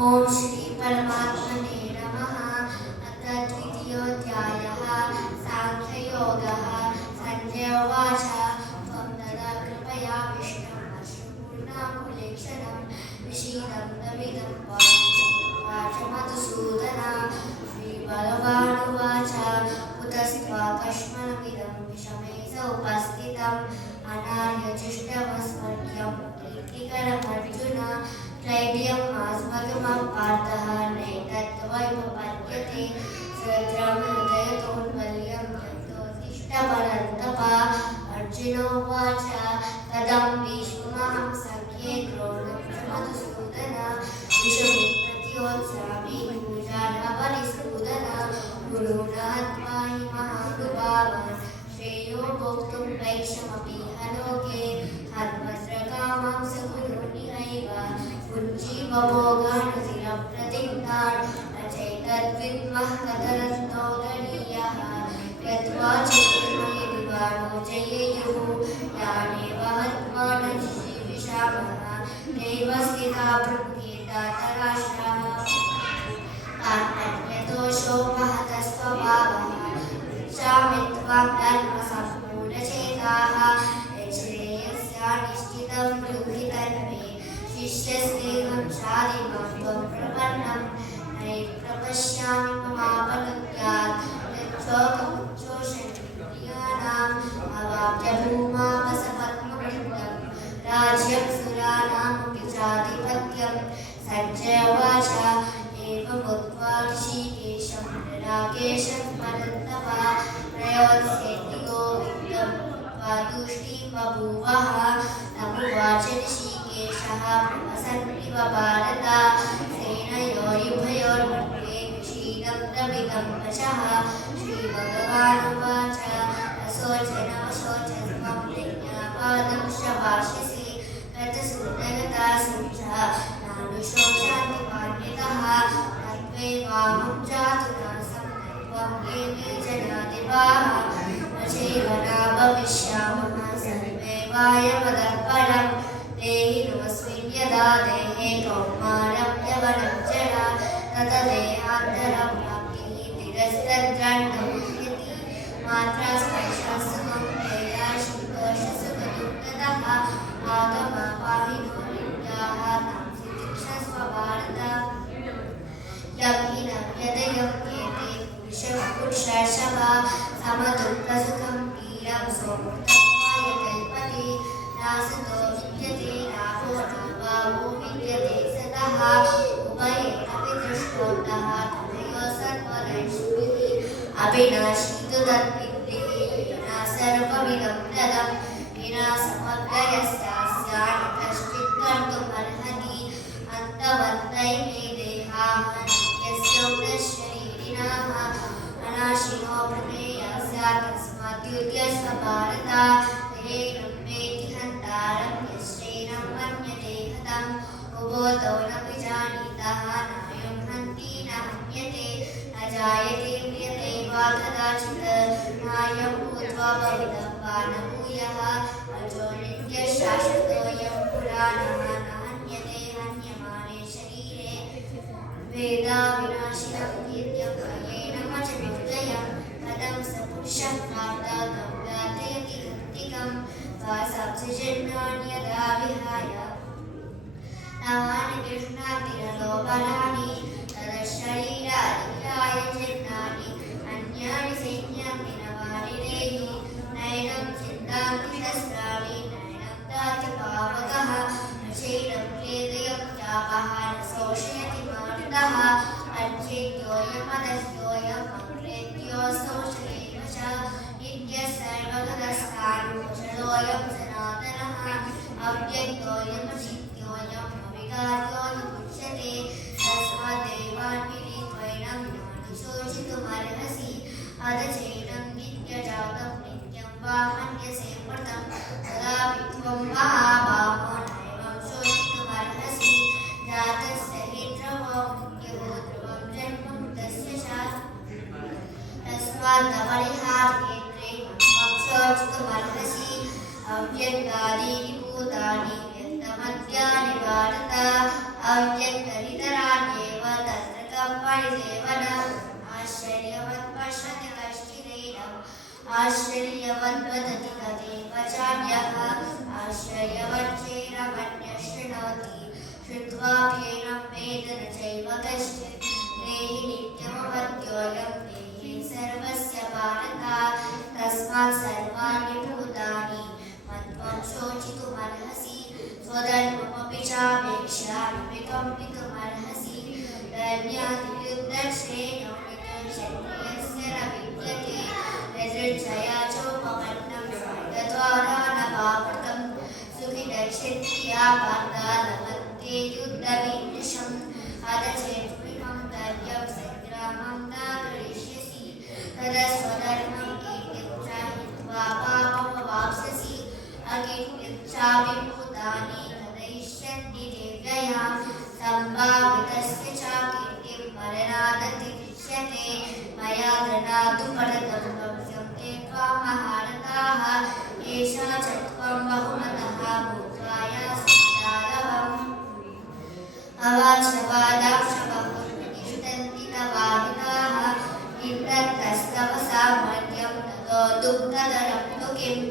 ओम श्री परमात्मने नमः। अथ द्वितीयोऽध्यायः सांख्ययोगः। संजय उवाच त्वं तदा कृपया विष्णुम् अश्रुपूर्णाकुलेक्षणं विषीदन्तमिदं वाच मधुसूदन। श्रीभगवानुवाच कुतस्त्वाकश्मलमिदं विषमे समुपस्थितम् अनार्यचिष्टमस्मर्यं कीर्तिकरमर्जुन। त्रैव्यं आस्मगमं पार्थः नैतत्त्वमुपपद्यते सद्रं हृदयतोन्मल्यं यतोऽतिष्ठपरन्तप। अर्जुनोवाच कथं भीष्ममहं सख्ये द्रोणं च मधुसूदन विषमे प्रतियोत्स्यामि पूजार्हबलिसूदन। गुरून् हत्वा हि महानुभावान् श्रेयो भोक्तुं वैक्षमपि हलोके हन्वत्र कामांस गुरूनिहैव कुञ्जीवभोगानुतिरप्रतिज्ञान् न चैतद्विद्मः कतरन्तो गणीयः यद्वा चेन्मयि विवानो जयेयुः यानेव हत्वा न जीविषामः नैव स्थिता प्रमुखेतातराष्ट्राः कार्तज्ञदोषो महतस्वभावः चामित्वां धर्मसम्पूर्णचेताः यच्छ्रेयस्यानिश्चितं ब्रूहि तन्मे शिष्यस्तेऽहं शाधिमां त्वं प्रपन्नं नैप्रपश्यामि ममापनुद्यात् यच्छोकमुच्छोषणप्रियाणाम् अवाप्यभूमावसपद्मवृन्दं राज्यं सुराणामपि चाधिपत्यं। संजय उवाच एवमुक्त्वा ऋषिकेशं राकेशं परन्तप प्रयोत्स्येति गोविन्दं उक्त्वा तुष्टिं बभूवः। तमुवाच ऋषिकेशः प्रवसन्निव भारत सेनयोरुभयोर्मध्ये विषीदन्तमिदं वचः। श्रीभगवानुवाच अशोचनमशोचस्त्वं प्रज्ञावादं श्रवास्यसि गतसूनगतासु च नानुशोचन्ति मान्यतः तत्त्वैवाहं जातुनासं त्वं ये मे जनाधिपाः न चैव न भविष्यामः सर्वे वायमदर्पणं देहिनोऽस्मिन् यदा देहे कौमारं यवनं जरा ततदेहान्तरं प्राप्तिः तिरस्तद्दण्डमुह्यति मात्रा स्पर्शसुखं प्रेया शीतोषसुखदुःखतः आगमापाहिनो लिङ्गाः तांसि तिक्षस्व भारत। यं हि न व्यदयं एते पुरुषर्षभ समदुःखसुखं पीडं सोऽमृतत्वाय कल्पते नासतो विद्यते नाभो नाभावो विद्यते सतः उभयेरपि दृष्टोऽन्तः तनयो सर्वदैषुभिः अविनाशी तु तद्विद्भिः विना सर्वमिदं तदं विना समग्रयस्यास्यान् कश्चित् कर्तुमर्हति अन्तवन्तैमे देहाः नित्यस्योक्तशरीरिणः अनाशिनो प्रमेयः स्यात् तस्माद्युध्यस्व भारत। येनं वेत्ति हन्तारं यश्चैनं मन्यते हतम् उभोतो न विजानीतः नायं हन्ति न हन्यते न जायते म्रियते वा कदाचित् नायं भूत्वा भवितं वा न भूयः अजो नित्यः शाश्वतोऽयं पुराणः न हन्यते हन्यमाने शरीरे वेदाविनाशिनं नित्यं भयेन मजनुर्जयं कथं स पुरुषः प्राप्त तं घातयति हन्तिकं वासाब्जजन्मानि यदा विहाय नवानि गृह्णाति नरोबलानि तदशरीराधिकाय जन्मानि अन्यानि सैन्यानि नवानि देहि नैनं चिन्तान्ति शस्त्राणि नैनं दाति पावकः न चैनं क्लेदयत्यापः न शोषयति मारुतः अर्चेत्योऽयमदस्योऽयम् अक्लेद्योऽशोषयेव च नित्यः सर्वगतस्थाणुचलोऽयं सनातनः अव्यक्तोऽयमचिन्त्योऽयम् अविकार्योऽयमुच्यते तस्माद्देवान् विदित्वैनं ज्ञानिशोचितुमर्हसि अध चैनं नित्यजातं नित्यं वा मन्यसे मृतं तदापि त्वं महाबाहो नैवं शोचितुमर्हसि जातस्य हि ध्रुवो मृत्युः ध्रुवं जन्म मृतस्य च तस्मात् न परिहार्येन्द्रे त्वं शोचितुमर्हसि अव्यक्तादीनि भूतानि व्यक्तमद्यानि भारत अव्यक्तनितराणि आश्चर्यवद्वदति तदेव चान्यः आश्चर्यवच्चैनमन्यः शृणोति श्रुत्वाप्येनं वेद न चैव कश्चित् देहि नित्यमवद्योऽयं देहि सर्वस्य भारत तस्मात् सर्वाणि भूतानि मत्त्वं शोचितुमर्हसि स्वधर्ममपि चावेक्ष्यामि विकम्पितुमर्हसि धन्यादियुद्धक्षेणो क्षत्रियस्य न विद्यते यदृच्छया चोपपन्नं स्वर्गद्वारा न पावृतं सुखिनक्षत्रिया पार्था लभन्ते युद्धमीदृशम् अथ चेत्त्विमं धैर्यं सङ्ग्रामं न करिष्यसि तदा स्वधर्मं कीर्तिं च हित्वा पापमवाप्स्यसि अकीर्तिं भूतानि तदैष्यन्ति देव्यया सम्भावितस्य च कीर्तिं मरणादतिरिच्यते मया गृणातु परतं वंशं ते त्वां महारथाः येषा च त्वं बहुमतः भूत्वा यास्यदारवम् अवाच्यवादांश बहुर्निष्ठन्ति तवाहिताः इन्द्रस्तव सामर्थ्यं ततो दुःखतरं तु किम्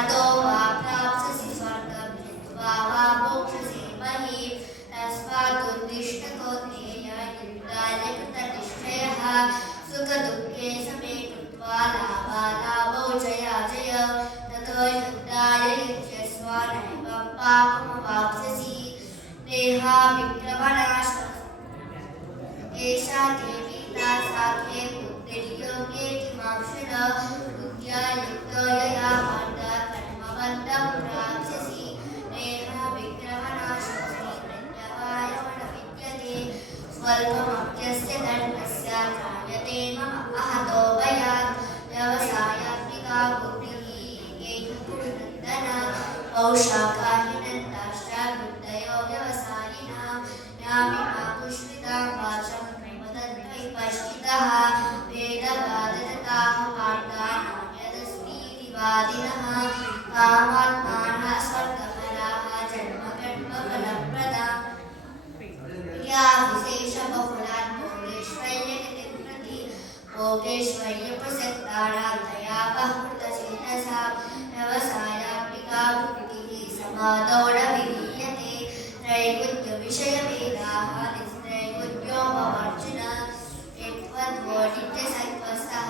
अतो वा प्राप्स्यसि स्वर्गं जित्वा वा मोक्षसे महीम् तस्मादुत्तिष्ठ कौन्तेय युद्धाय कृतनिश्चयः सुखदुःखे समे कृत्वा लाभालाभौ जयाजय ततो युद्धाय युज्यस्व नैवं पापमवाप्स्यसि देहाभिक्रमणाशः एषा देवी साख्ये बुद्धिर्योगेति माक्षुर बुद्ध्या युक्तो यया पार्था कर्मबन्धं प्राप्स्यसि देहाभिक्रमणाशः प्रत्यवायवण विद्यते स्वल्पमप्यस्य धर्मस्य त्रायते मम महतो भयात् व्यवसायात्मिका बुद्धिः एकैकपुरुनन्दन पौषाकाहिनन्ताश्च बुद्धयो व्यवसायिनः यामिमा पुष्पितां वाचं प्रवदन्त्वैपश्चितः वेदवादरताः पार्था नान्यदस्तीति वादिनः कामात्मानः स्वर्गफलाः जन्मकर्मफलप्रदाम् या विशेषबहुलान् भोगेश्वर्यगतिं प्रति भोगेश्वर्यप्रसक्तानां तया बहृतचेतसा व्यवसायात्मिका बुद्धिः समादौ न विलीयते त्रैगुण्यविषयभेदाः निस्त्रैगुण्योपवर्जिन यत्त्वद्वो नित्यसत्त्वस्थः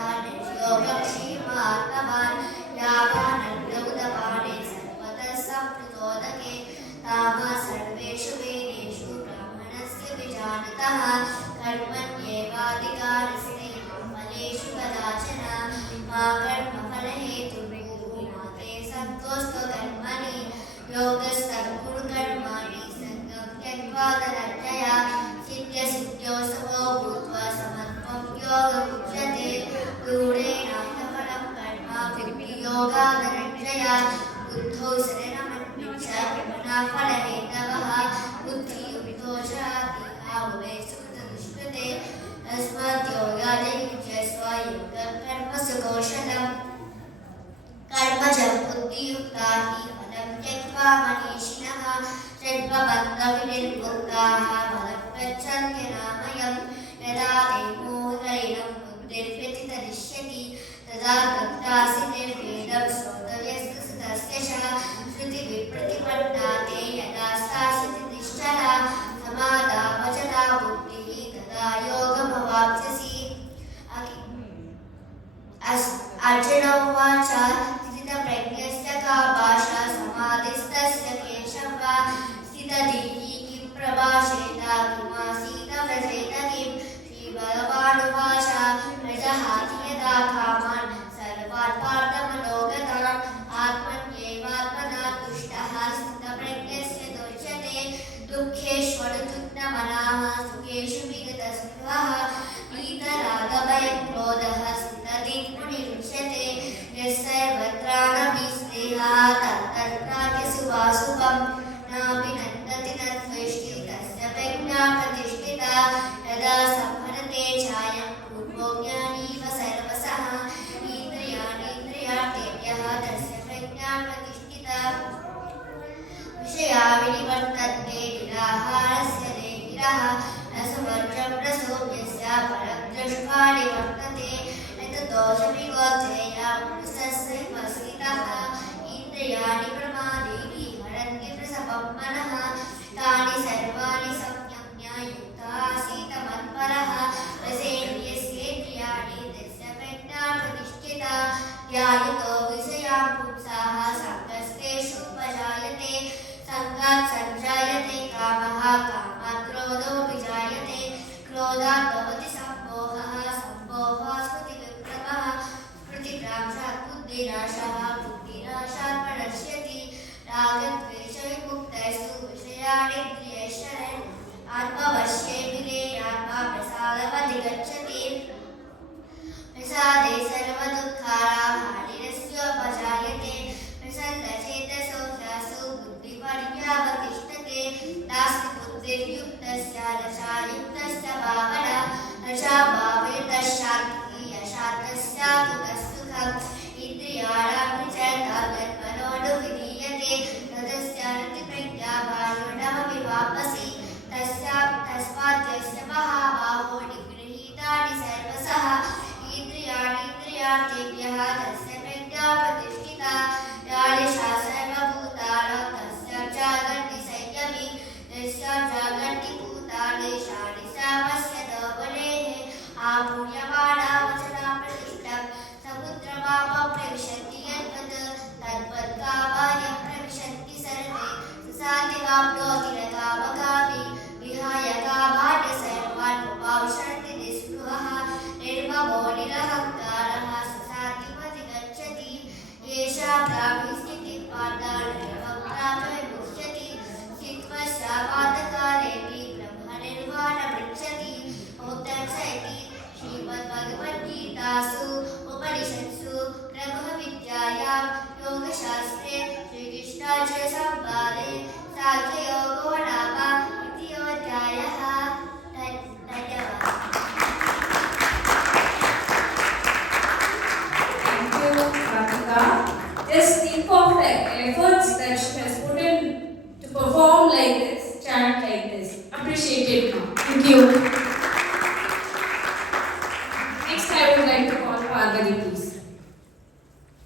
निर्योगक्षीमात्मवान् यावानन्दमुदपाने सर्वतः सम्प्रचोदके तामः सर्वेषु वेदेषु ब्राह्मणस्य विजानतः कर्मण्येवाधिकारस्ते फलेषु कदाचन मा कर्मफलहेतुर्भूः मा ते सन्तोऽस्तु कर्मणि योगस्थः कुरु कर्माणि सङ्गं त्यक्त्वा धनञ्जय सिद्ध्यसिद्ध्यौ समो भूत्वा समत्वं योगमुच्यते रूढेनार्थफलं कर्म विद्धियोगा धनञ्जय बुद्धौ शरणमन्विच्छ कर्मणाफलहेतवः बुद्धियुक्तो च देहावुभे सुकृतदुष्कृते तस्माद्योगाय युज्यस्व योगं कर्मसु कौशलम् कर्मजं बुद्धियुक्ता हि फलं त्यक्त्वा मनीषिणः जन्मबन्धविनिर्मुक्ताः फलं गच्छन्त्यनामयम् यदा ते मोहकलिनं बुद्धिर्व्यतितरिष्यति तदा गन्तासि निर्वेदं श्रोतव्यस्तस्य च श्रुतिविप्रतिपन्ना ते यदा स्थास्यति निश्चला समादावचला बुद्धिः तदा योगमवाप्स्यसि अर्जुन उवाच स्थितप्रज्ञस्य का भाषा समाधिस्तस्य केशव स्थितधीः किं प्रभाषेत किमासीत व्रजेत किं श्रीभगवानुवाच प्रजहाति यदा कामान् सर्वान् पार्थमनोगतान् आत्मन्येवात्मना तुष्टः स्थितप्रज्ञस्य तुच्यते दुःखेष्वनुद्विग्नमनः सुखेषु विगतस्पृहः वीतरागभयक्रोधः स्थितधिक्मुनिरुच्यते यस्सर्वत्राणभिस्नेहः तत्तत्रात्यसुभासुभं नाभिनन्दति न द्वेष्टि तस्य प्रज्ञा प्रतिष्ठिता यदा संहरते चायं पूर्वो ज्ञानीव सर्वसः इन्द्रियाणीन्द्रियार्थेभ्यः तस्य प्रज्ञा प्रतिष्ठिता विषया विनिवर्तन्ते निराहारस्य देहिनः न सुवर्जं प्रसोम्यस्य परं दृष्ट्वा निवर्तते एतद्दोषविगोचरेण मनः इन्द्रियाणि प्रमादेहि हरन्ति प्रसभं मनः तानि सर्वाणि संयम्य युक्तः आसीत् मत्परः रसेन्द्रियस्येन्द्रियाणि तस्य प्रज्ञा प्रतिष्ठिता ध्यायतो विषयान् पुंसाः सङ्गस्तेषु उपजायते सङ्गात् सञ्जायते कामः कामात् क्रोधो विजायते क्रोधात् भवति सम्मोहः सम्मोहः स्मृतिविभ्रमः स्मृतिभ्रांशात् बुद्धिनाशः बुद्धिनाशात् प्रणश्यति रागद्वेषविमुक्तस्तु विषयाणीन्द्रियैश्चरन् आत्मवश्येन्द्रियात्मा प्रसादमधिगच्छति प्रसादे सर्वदुःखानां हानिरस्योपजायते प्रसन्नचेतसो ह्यासु बुद्धिपर्यवतिष्ठते नास्ति बुद्धिर्युक्तस्य रसायुक्तस्य भावना रसाभावयुक्तः शान्तिः यशान्तस्य कुतः इन्द्रियाणां विचरणागन्मनोनुविधीयते तदस्य रतिप्रज्ञाभारुणमविवापसि तस्माद्यस्य महाबाहो निगृहीतानि सर्वशः इन्द्रियाणीन्द्रियार्थेभ्यः तस्य प्रज्ञा प्रतिष्ठिता यानिशा सर्वभूतानां तस्य जागर्ति संयमी यस्य जागर्ति भूतानि शानि सामस्यतो बलेः आपूर्यमाणा वचना प्रतिष्ठं समुद्रमापं प्रविशन्ति यद्वत् तद्वत् कामाय प्रविशन्ति सर्वे सुसातिवाप्नोति न कामकामी विहाय कामान्य सर्वान् उपाविशन्ति निःस्पृहः निर्ममो निरहङ्कारः सुसातिमधिगच्छति येषा ब्राह्मी स्थितिं पादानैवं प्राप्य मुह्यति स्थित्वा पादकालेऽपि ब्रह्मनिर्वाणमृच्छति ॐ तत्सदिति श्रीमद्भगवद्गीतासु उपनिषत्सु ब्रह्मविद्यायां योगशास्त्रे श्रीकृष्णार्जुनसंवादे साङ्ख्ययोगो नाम द्वितीयोऽध्यायः। धन्यवादः। Thank you, Radhika. Just think of the efforts that she has put in to perform like this, chant like this. Appreciate it.